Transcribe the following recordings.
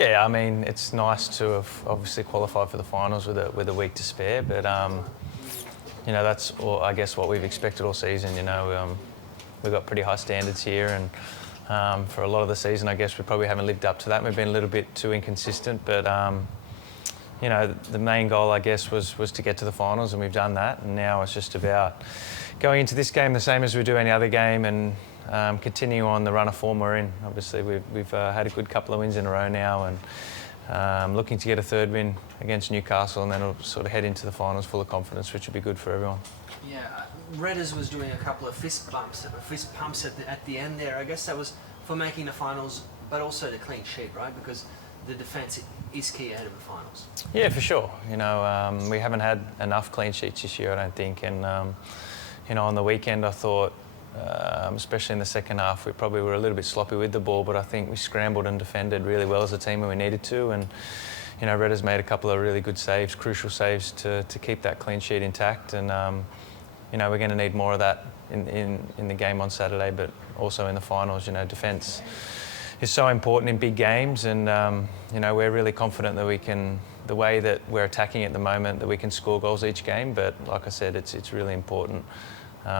Yeah, I mean, it's nice to have obviously qualified for the finals with a week to spare, but you know, that's all, I guess, what we've expected all season. You know, we've got pretty high standards here, and for a lot of the season, I guess we probably haven't lived up to that. We've been a little bit too inconsistent, but you know, the main goal, I guess, was to get to the finals, and we've done that. And now it's just about going into this game the same as we do any other game, and continue on the run of form we're in. Obviously, we've had a good couple of wins in a row now, and looking to get a third win against Newcastle, and then we'll sort of head into the finals full of confidence, which will be good for everyone. Yeah, Redders was doing a couple of fist pumps at the end there. I guess that was for making the finals, but also the clean sheet, right? Because the defence is key ahead of the finals. Yeah, for sure. You know, we haven't had enough clean sheets this year, I don't think, and you know, on the weekend I thought, especially in the second half, we probably were a little bit sloppy with the ball, but I think we scrambled and defended really well as a team when we needed to, and you know, Redders made a couple of really good saves, crucial saves to keep that clean sheet intact, and you know, we're going to need more of that in the game on Saturday, but also in the finals. You know, defence is so important in big games, and you know, we're really confident that we can, the way that we're attacking at the moment, that we can score goals each game, but like I said, it's really important.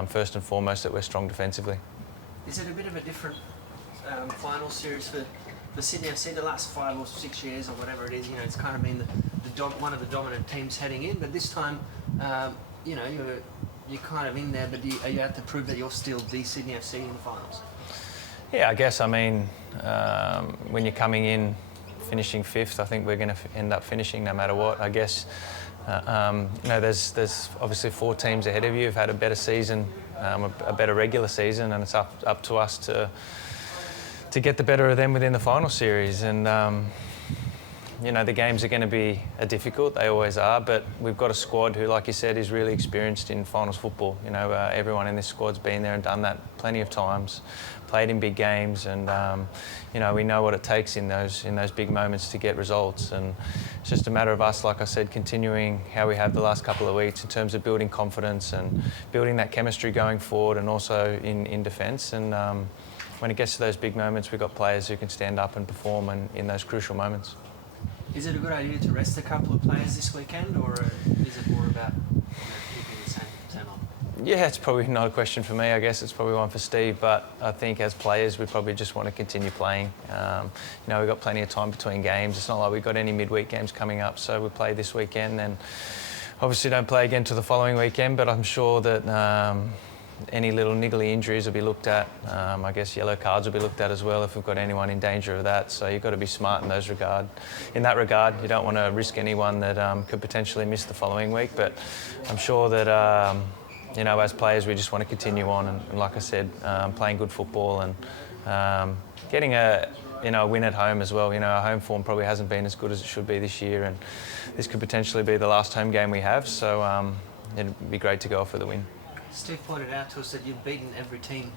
First and foremost, that we're strong defensively. Is it a bit of a different final series for Sydney FC the last 5 or 6 years or whatever it is? You know, it's kind of been one of the dominant teams heading in, but this time, you know, you're kind of in there, but you have to prove that you're still the Sydney FC in the finals. Yeah, I guess, I mean, when you're coming in, finishing 5th, I think we're going to end up finishing no matter what. I guess, you know, there's obviously 4 teams ahead of you who've had a better season, a better regular season, and it's up to us to get the better of them within the final series. And you know, the games are going to be difficult, they always are, but we've got a squad who, like you said, is really experienced in finals football. You know, everyone in this squad's been there and done that plenty of times, played in big games, and you know, we know what it takes in those big moments to get results. And it's just a matter of us, like I said, continuing how we have the last couple of weeks in terms of building confidence and building that chemistry going forward, and also in defence. And when it gets to those big moments, we've got players who can stand up and perform in those crucial moments. Is it a good idea to rest a couple of players this weekend, or is it more about keeping the same on? Yeah, it's probably not a question for me. I guess it's probably one for Steve, but I think as players we probably just want to continue playing. You know, we've got plenty of time between games. It's not like we've got any midweek games coming up, so we play this weekend and obviously don't play again till the following weekend, but I'm sure that any little niggly injuries will be looked at. I guess yellow cards will be looked at as well if we've got anyone in danger of that. So you've got to be smart in that regard. You don't want to risk anyone that could potentially miss the following week. But I'm sure that you know, as players, we just want to continue on and like I said, playing good football and getting a win at home as well. You know, our home form probably hasn't been as good as it should be this year, and this could potentially be the last home game we have. So it'd be great to go off with a win. Steve pointed out to us that you've beaten every team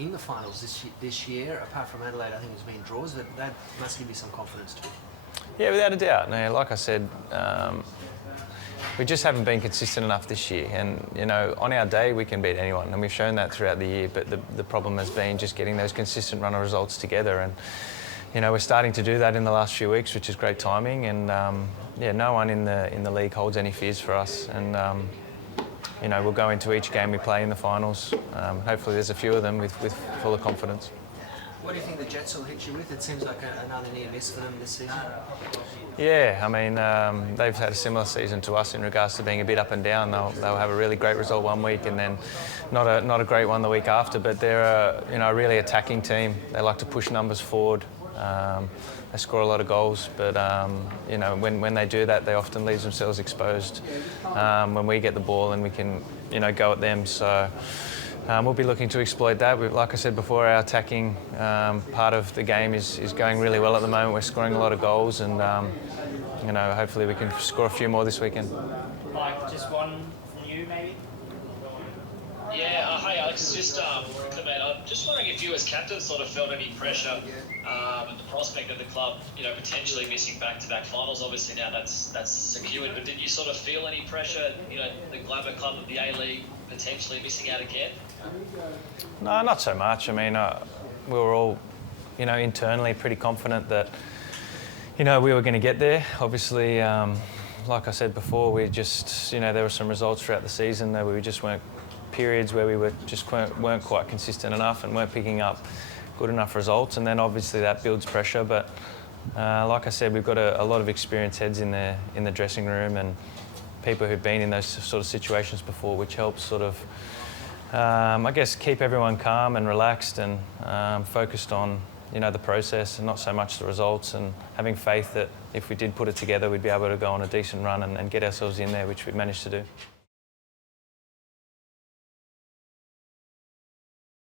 in the finals this year, apart from Adelaide. I think it's been draws, but that must give you some confidence too. Yeah, without a doubt. Now, like I said, we just haven't been consistent enough this year, and you know, on our day we can beat anyone, and we've shown that throughout the year. But the problem has been just getting those consistent run of results together, and you know, we're starting to do that in the last few weeks, which is great timing. And yeah, no one in the league holds any fears for us, and you know, we'll go into each game we play in the finals. Hopefully there's a few of them with full of confidence. What do you think the Jets will hit you with? It seems like another near miss for them this season. Yeah, I mean, they've had a similar season to us in regards to being a bit up and down. They'll have a really great result one week and then not a great one the week after. But they're a really attacking team. They like to push numbers forward. They score a lot of goals, but you know, when they do that, they often leave themselves exposed when we get the ball and we can, you know, go at them. So we'll be looking to exploit that. Like I said before, our attacking part of the game is going really well at the moment. We're scoring a lot of goals, and you know, hopefully we can score a few more this weekend. Mike, just one from you, maybe. Yeah, hi Alex, just quickly mate, I'm just wondering if you as captain sort of felt any pressure at the prospect of the club, you know, potentially missing back-to-back finals. Obviously now that's secured, but did you sort of feel any pressure, you know, the Glamour club of the A-League potentially missing out again? No, not so much. I mean, we were all, you know, internally pretty confident that, you know, we were going to get there. Obviously, like I said before, we just, you know, there were some results throughout the season that we just weren't, periods where we were just weren't quite consistent enough and weren't picking up good enough results, and then obviously that builds pressure. But like I said, we've got a lot of experienced heads in the dressing room and people who've been in those sort of situations before, which helps sort of, I guess, keep everyone calm and relaxed and focused on, you know, the process and not so much the results, and having faith that if we did put it together, we'd be able to go on a decent run and get ourselves in there, which we've managed to do.